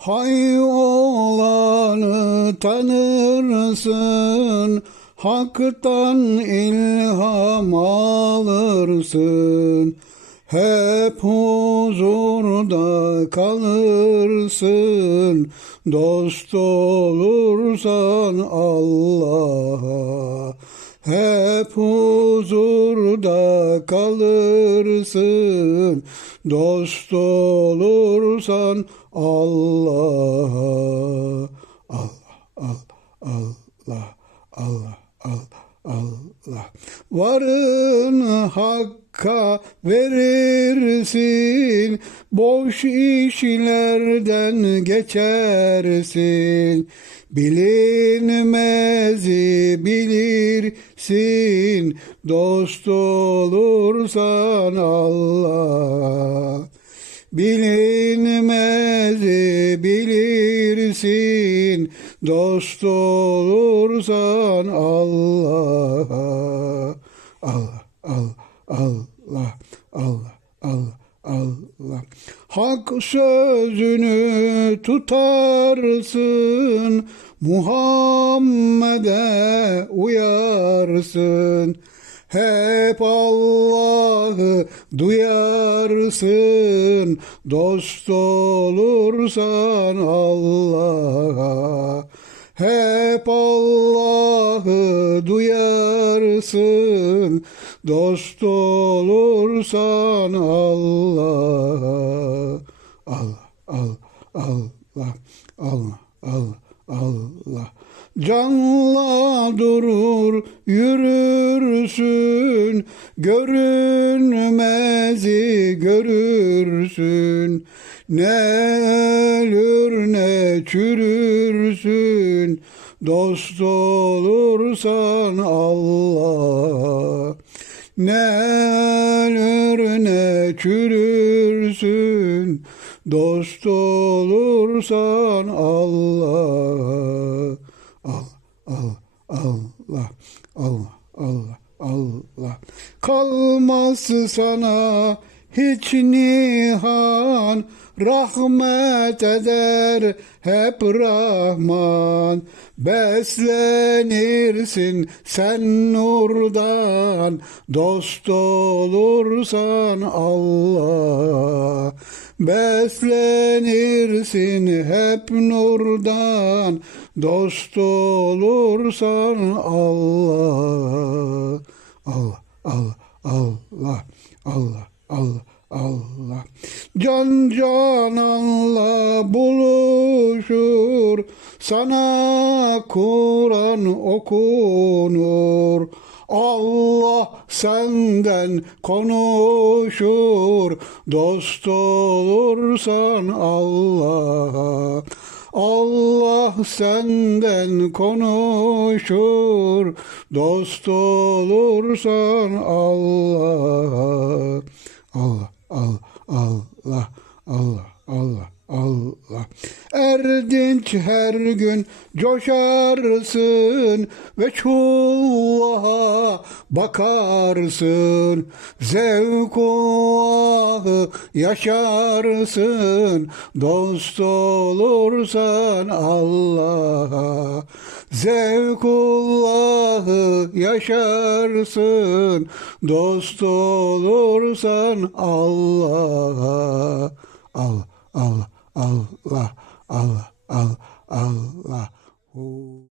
Hay olanı tanırsın, haktan ilham alırsın. Hep huzurda kalırsın, dost olursan Allah'a. Hep huzurda kalırsın, dost olursan Allah'a. Allah, Allah, Allah, Allah, Allah, Allah. Varın hakka verirsin, boş işlerden geçersin. Bilinmezi bilirsin, dost olursan Allah. Bilinmezi bilirsin, dost olursan Allah. Allah, Allah, Allah, Allah, Allah, Allah. Hak sözünü tutarsın, Muhammed'e uyarsın. Hep Allah'ı duyarsın, dost olursan Allah'a. Hep Allah'ı duyarsın, dost olursan Allah'a. Allah, Allah, Allah, Allah, Allah, Allah. Canla durur yürürsün, görünmezi görürsün. Ne ölür ne çürürsün, dost olursan Allah. Ne ölür ne çürürsün, dost olursan Allah. Allah, Allah, Allah, Allah, Allah. Kalmaz sana hiç nihan, rahmet eder hep Rahman. Beslenirsin sen nurdan, dost olursan Allah. Beslenirsin hep nurdan, dost olursan Allah. Allah, Allah, Allah, Allah, Allah. Allah Can cananla buluşur Sana Kur'an okunur Allah senden konuşur Dost olursan Allah Allah senden konuşur Dost olursan Allah Allah, Allah, Allah, Allah, Allah, Allah. Erdinç her gün coşarsın ve çullaha bakarsın. Zevkullahı yaşarsın. Dost olursan Allah'a. Zevkullahı yaşarsın. Dost olursan Allah'a. Allah, Allah, Allah, Allah, Allah, Allah.